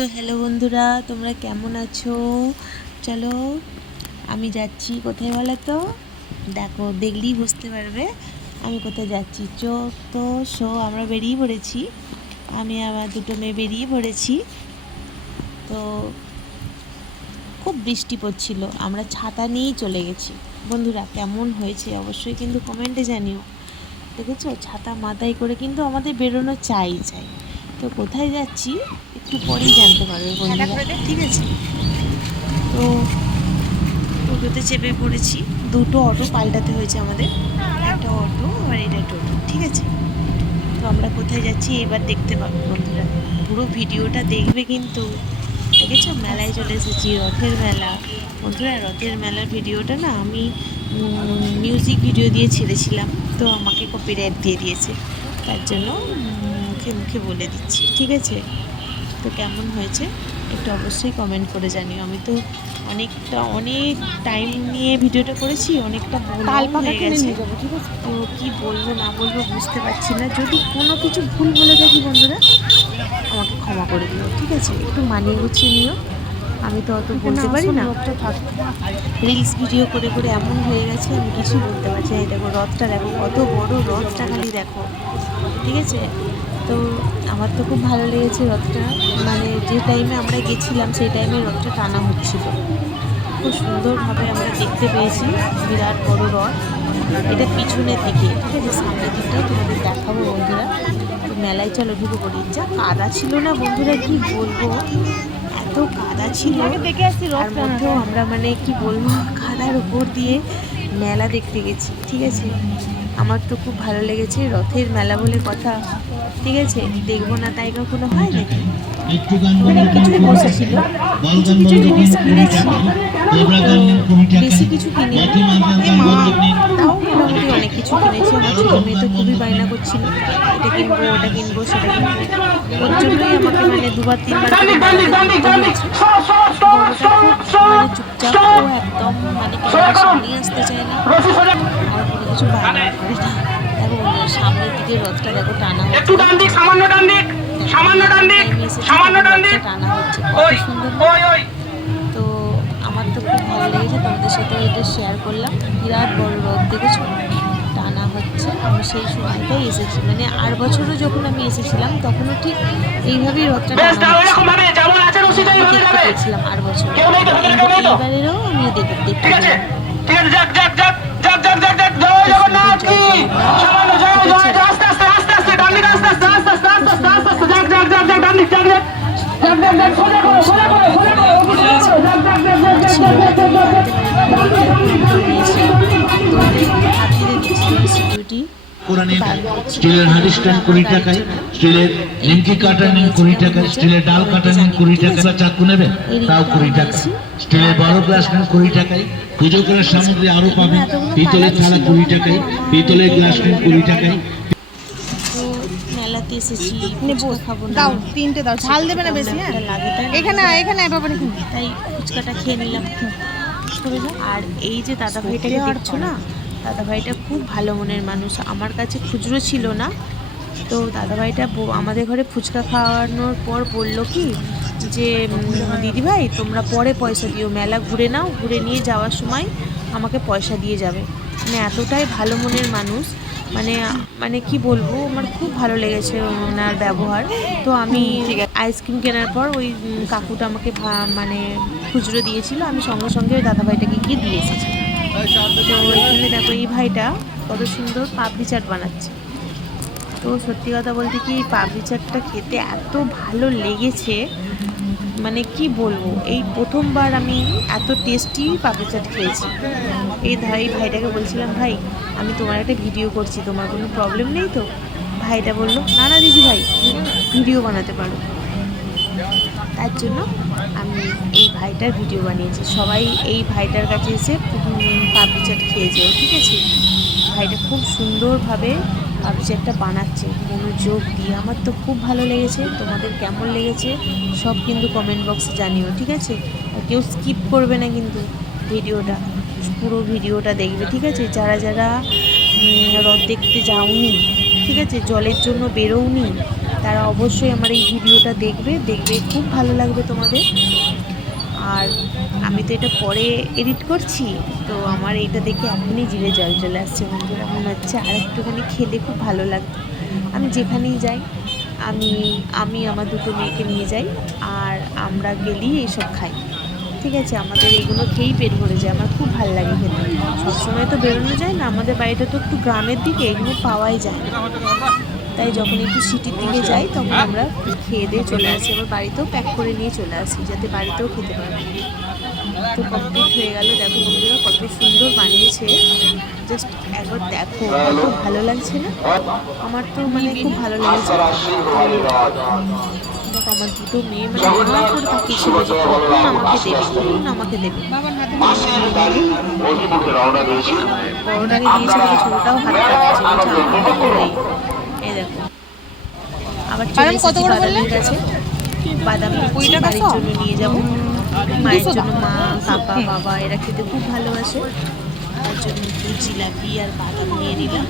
তো হ্যালো বন্ধুরা, তোমরা কেমন আছো? চলো আমি যাচ্ছি কোথায় বলো তো। দেখো, দেখলেই বুঝতে পারবে আমি কোথায় যাচ্ছি। তো আমরা বেরিয়ে পড়েছি, আমি আমার দুটো মেয়ে বেরিয়ে পড়েছি। তো খুব বৃষ্টি পড়ছিল, আমরা ছাতা নিয়েই চলে গেছি। বন্ধুরা কেমন হয়েছে অবশ্যই কিন্তু কমেন্টে জানিও। দেখেছো, ছাতা মাথায় করে কিন্তু আমাদের বেরোনো চাই। তো কোথায় যাচ্ছি একটু পরেই জানতে পারবে বন্ধুরা, ঠিক আছে? তো টোটোতে চেপে পড়েছি, দুটো অটো পাল্টাতে হয়েছে আমাদের, একটা অটো আর এটা টোটো, ঠিক আছে? তো আমরা কোথায় যাচ্ছি এবার দেখতে পাবো বন্ধুরা, পুরো ভিডিওটা দেখবে কিন্তু। দেখেছো, মেলায় চলে এসেছি, রথের মেলা। বন্ধুরা রথের মেলার ভিডিওটা না আমি মিউজিক ভিডিও দিয়ে ছেড়েছিলাম, তো আমাকে কপিরাইট দিয়ে দিয়েছে, তার জন্য মুখে মুখে বলে দিচ্ছি, ঠিক আছে? তো কেমন হয়েছে একটু অবশ্যই কমেন্ট করে জানিও। আমি তো অনেক টাইম নিয়ে ভিডিওটা করেছি, অনেকটা হয়ে গেছে। তো কি বলবো না বলবো বুঝতে পারছি না। যদি কোনো কিছু ভুল বলে থাকি বন্ধুরা, আমাকে ক্ষমা করে দিও, ঠিক আছে? একটু মানিয়ে গুছিয়ে নিও, আমি তো অত বলতে পারি না। রিলস ভিডিও করে করে এমন হয়ে গেছে আমি কিছু বলতে পারছি না। দেখো রথটা, দেখো কত বড় রথটা, খালি দেখো, ঠিক আছে? তো আমার তো খুব ভালো লেগেছে রথটা, মানে যে টাইমে আমরা গেছিলাম সেই টাইমে রথটা টানা হচ্ছিল, খুব সুন্দরভাবে আমরা দেখতে পেয়েছি। বিরাট বড় রথ, এটা পিছনের দিকে, ঠিক আছে? সামনের দিকটাও তোমাদের দেখাবো বন্ধুরা। তো মেলায় চলো ঢুকে পড়ি। যা কাদা ছিল না বন্ধুরা, কি বলবো, এত কাদা ছিল। তার মধ্যেও আমরা মানে কি বলবো, কাদার উপর দিয়ে মেলা দেখতে গেছি, ঠিক আছে? আমার তো খুব ভালো লেগেছে, রথের মেলা বলে কথা, ঠিক আছে? দেখবো না তাই কখনো হয় নাকি? অনেক কিছুই বসেছিল, কিছু কিছু জিনিস কিনেছি, বেশি কিছু কিনি, তাও মোটামুটি অনেক কিছু কিনেছি। আমার ছোটো মেয়ে তো খুবই বায়না করছিল, এটা কিনবো ওটা কিনবো সেটা কিনবো, ওর জন্যই আমাকে মানে দুবার তিনবার করে মেলাতে হয়েছে। বড়টা খুব মানে চুপচাপ, ও একদম মানে ক্যামেরার সামনেই আসতে চায় না, আর কোনো কিছু বায়না করে না। দেখো বন্ধুরা, সামনের দিকে রথটা দেখো টানা হচ্ছে, টানা হচ্ছে, কত সুন্দর না? তো আমার তো খুব ভালো লেগেছে, তোমাদের সাথে এটা শেয়ার করলাম। বিরাট বড় রথ দেখেছো, টানা হচ্ছে। আমি সেই সময়টাই এসেছি, মানে আর বছরও যখন আমি এসেছিলাম তখনও ঠিক এইভাবেই রথটা টানা হচ্ছে, আমি দেখতে পেয়েছিলাম আর বছর, এইবারেরও আমি দেখতে পেলাম। স্টিলের হাঁড়ি স্ট্যান্ড 20 টাকায়, স্টিলের নিমকি কাটার নিন 20 টাকায়, স্টিলের ডাল কাটার নিন 20 টাকা, চাকু নেবেন তাও 20 টাকা, স্টিলের বড় গ্লাস নিন 20 টাকায়, পুজো করার সামগ্রী আরো পাবেন, পিতলের থালা 20 টাকায়, পিতলের গ্লাস নিন 20 টাকায়। মেলাতে এসেছি, ফুচকা খাবো না, দাও তিনটে দাও, ঝাল দেবে না বেশি, হ্যাঁ লাগে তাই এখানে বাবা তাই ফুচকাটা খেয়ে নিলাম। আর এই যে দাদা ভাইটাকে দেখছো না, দাদা ভাইটা খুব ভালো মনের মানুষ, আমার কাছে খুচরো ছিল না, তো দাদা ভাইটা আমাদের ঘরে ফুচকা খাওয়ানোর পর বললো কি যে দিদিভাই তোমরা পরে পয়সা দিও, মেলা ঘুরে নাও, ঘুরে নিয়ে যাওয়ার সময় আমাকে পয়সা দিয়ে যাবে। মানে এতটাই ভালো মনের মানুষ, মানে কি বলবো, আমার খুব ভালো লেগেছে ওনার ব্যবহার। তো আমি আইসক্রিম কেনার পর ওই কাকুটা আমাকে মানে খুচরো দিয়েছিল, আমি সঙ্গে সঙ্গে ওই দাদাভাইটাকে গিয়ে দিয়ে এসেছি। তো এখানে দেখো এই ভাইটা কত সুন্দর পাপড়ি চাট বানাচ্ছে। তো সত্যি কথা বলতে কি, পাপড়ি চাটটা খেতে এত ভালো লেগেছে, মানে কি বলবো, এই প্রথমবার আমি এত টেস্টি পাপড়ি চাট খেয়েছি। এই ভাইটাকে বলছিলাম, ভাই আমি তোমার একটা ভিডিও করছি, তোমার কোনো প্রবলেম নেই তো? ভাইটা বললো, না না দিদি ভাই, ভিডিও বানাতে পারো। তার জন্য আমি এই ভাইটার ভিডিও বানিয়েছি। সবাই এই ভাইটার কাছে এসে পাপড়ি চাট খেয়ে যাও, ঠিক আছে? ভাইটা খুব সুন্দরভাবে পাপড়ি চাটটা বানাচ্ছে মনোযোগ দিয়ে, আমার তো খুব ভালো লেগেছে। তোমাদের কেমন লেগেছে সব কিন্তু কমেন্ট বক্সে জানিও, ঠিক আছে? আর কেউ স্কিপ করবে না কিন্তু ভিডিওটা, পুরো ভিডিওটা দেখবে, ঠিক আছে? যারা যারা রথ দেখতে যাওনি, ঠিক আছে, জলের জন্য বেরোওনি, তারা অবশ্যই আমার এই ভিডিওটা দেখবে, খুব ভালো লাগবে তোমাদের। আর আমি তো এটা পরে এডিট করছি, তো আমার এটা দেখে এখনই জিভে জল চলে আসছে বন্ধুরা, মনে হচ্ছে আর একটুখানি খেলে খুব ভালো লাগতো। আমি যেখানেই যাই আমি আমার দুটো মেয়েকে নিয়ে যাই, আর আমরা গেলেই এইসব খাই। ঠিক আছে, আমাদের এগুলো খেয়েই পেট ভরে যায়, আমার খুব ভালো লাগে খেতে। সবসময় তো বেরোনো যায় না, আমাদের বাড়িটা তো একটু গ্রামের দিকে, এগুলো পাওয়াই যায় না। তাই যখন একটু সিটির দিকে যাই তখন আমরা খেয়ে দিয়ে চলে আসি, আবার বাড়িতেও প্যাক করে নিয়ে চলে আসি যাতে বাড়িতেও খেতে পারি। তো কমপ্লিট হয়ে গেল। দেখো বন্ধুরা কত সুন্দর বানিয়েছে, জাস্ট একবার দেখো কত ভালো লাগছে না? আমার তো মানে খুব ভালো লেগেছে। দেখো আমার দুটো মেয়ে মানে আমার করে তাকিয়েছিল যে কখন আমাকে দেবে। বাবার হাতে বড়টাকে দিয়েছে দেখে ছোটটাও হাত পাচ্ছে, বলছে আমাকে দেবে। এই দেখো আবার চলে এসেছি বাদামের কাছে। বাদাম খাচ্ছি, বাড়ির জন্য নিয়ে যাব। মায়ের জন্য, মা কাকা বাবা এরা খেতে খুব ভালোবাসে, তার জন্য একটু জিলাপি আর বাদাম নিয়ে নিলাম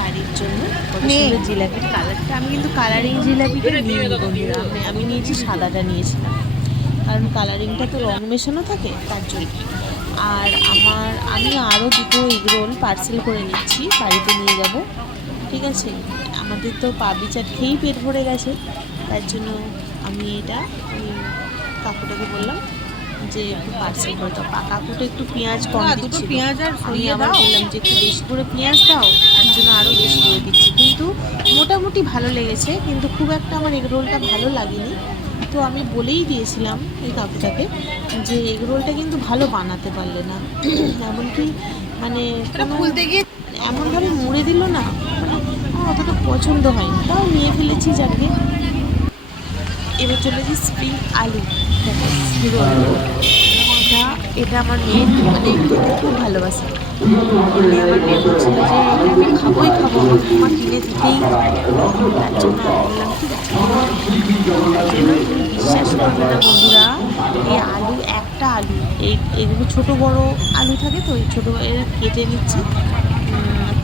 বাড়ির জন্য। কত সুন্দর জিলাপির কালারটা, আমি কিন্তু কালারিং জিলাপিটা নিয়ে নিই বন্ধুরা, আমি নিয়েছি সাদাটা নিয়েছিলাম, কারণ কালারিংটা তো রং মেশানো থাকে তার জন্য। আর আমি আরও দুটো এগরোল পার্সেল করে নিচ্ছি, বাড়িতে নিয়ে যাব। ঠিক আছে, আমাদের তো পাপড়ি চাট খেয়েই পেট ভরে গেছে, তার জন্য আমি এটা কাকুটাকে বললাম যে একটু পার্সেল করে দাও। কাকুটা একটু পেঁয়াজ কম দিচ্ছিল, পেঁয়াজ আর আমি আবার বললাম যে একটু বেশি করে পেঁয়াজ দাও, তার জন্য আরও বেশি করে দিচ্ছি। কিন্তু মোটামুটি ভালো লেগেছে, কিন্তু খুব একটা আমার এগরোলটা ভালো লাগেনি। তো আমি বলেই দিয়েছিলাম এই কাকুটাকে যে এগরোলটা কিন্তু ভালো বানাতে পারলে না, এমনকি মানে খুলতে গিয়ে এমনভাবে মুড়ে দিল না, মানে আমার অতটা পছন্দ হয়নি, তাও নিয়ে ফেলেছি যাকে। এবার চলেছি স্প্রিং আলু। দেখো এটা আমার মেয়ে মানে খেতে খুব ভালোবাসে। এমনি আমার মেয়ে বলছিল যে এটা আমি খাবোই খাবো, আমার কিনে দিতেই হবে। তার জন্য আমি বললাম ঠিক আছে। তার জন্য তুমি বিশ্বাস করবে না বন্ধুরা, এই আলু একটা আলু, এইগুলো ছোটো বড় আলু থাকে তো, এই ছোটো এরা কেটে নিচ্ছে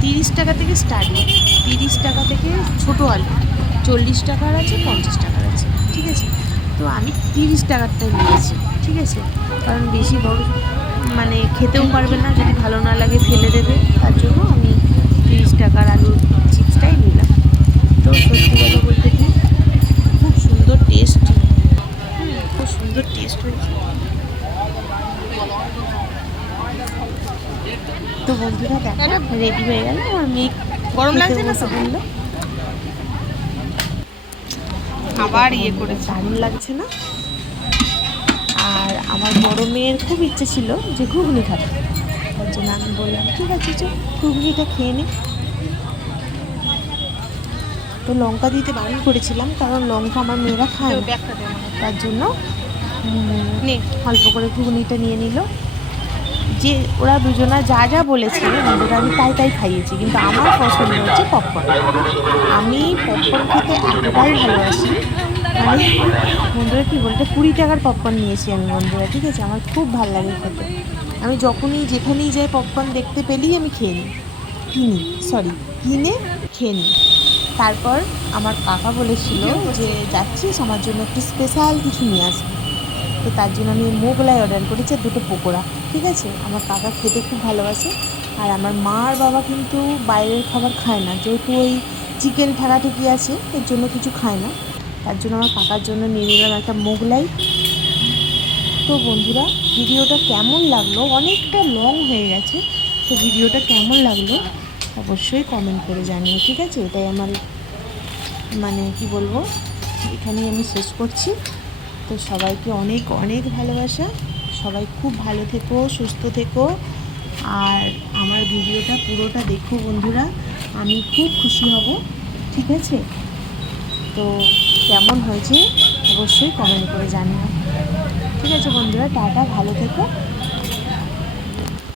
30 টাকা থেকে স্টার্টিং, 30 টাকা থেকে ছোটো আলু, 40 টাকার আছে, 50 টাকার আছে। ঠিক আছে, তো আমি 30 টাকারটাই নিয়েছি। ঠিক আছে, কারণ বেশি বড় মানে খেতেও পারবে না, যদি ভালো না লাগে ফেলে দেবে, তার জন্য আমি 30 টাকার আলুর চিপসটাই নিলাম। তো সত্যি কথা বলতে কি খুব সুন্দর টেস্ট, খুব সুন্দর টেস্ট হয়েছে। তো বন্ধুরা দেখো রেডি হয়ে গেল, আমার মেয়ে গরম লাগছে না তো? বললো আবার ইয়ে করেছে, দারুণ লাগছে না? আর আমার বড় মেয়ের খুব ইচ্ছে ছিল যে ঘুগনি খাবে, তার জন্য আমি বললাম ঠিক আছে চল ঘুগনিটা খেয়ে নে। তো লঙ্কা দিতে বারণ করেছিলাম, কারণ লঙ্কা আমার মেয়েরা খায় না, তার জন্য অল্প করে ঘুগনিটা নিয়ে নিল। যে ওরা দুজনা যা যা বলেছে বন্ধুরা আমি তাই খাইয়েছি, কিন্তু আমার পছন্দ হচ্ছে পপকর্ন। আমি পপকর্ন খেতে এতটাই ভালোবাসি, মানে বন্ধুরা কী বলতে 20 টাকার পপকর্ন নিয়েছি আমি বন্ধুরা। ঠিক আছে, আমার খুব ভালো লাগে খেতে, আমি যখনই যেখানেই যাই পপকর্ন দেখতে পেলেই আমি কিনে খেয়ে নিই। তারপর আমার কাকা বলেছিল যে যাচ্ছিস আমার জন্য একটু স্পেশাল কিছু নিয়ে আসবি, তো তার জন্য আমি মোগলাই অর্ডার করেছি আর দুটো পকোড়া। ঠিক আছে, আমার কাকা খেতে খুব ভালোবাসে, আর আমার মা আর বাবা কিন্তু বাইরের খাবার খায় না, যেহেতু ওই চিকেন ঠেকাঠেকি আছে এর জন্য কিছু খায় না, তার জন্য আমার কাকার জন্য নিয়ে নিলাম একটা মোগলাই। তো বন্ধুরা ভিডিওটা কেমন লাগলো, অনেকটা লং হয়ে গেছে, তো ভিডিওটা কেমন লাগলো অবশ্যই কমেন্ট করে জানিও। ঠিক আছে, এটাই আমার মানে কি বলবো, এখানেই আমি শেষ করছি। তো সবাইকে অনেক অনেক ভালোবাসা, সবাই খুব ভালো থেকো, সুস্থ থেকো, আর আমার ভিডিওটা পুরোটা দেখো বন্ধুরা, আমি খুব খুশি হব। ঠিক আছে, তো কেমন হয়েছে অবশ্যই কমেন্ট করে জানিও। ঠিক আছে বন্ধুরা, টাটা, ভালো থেকো।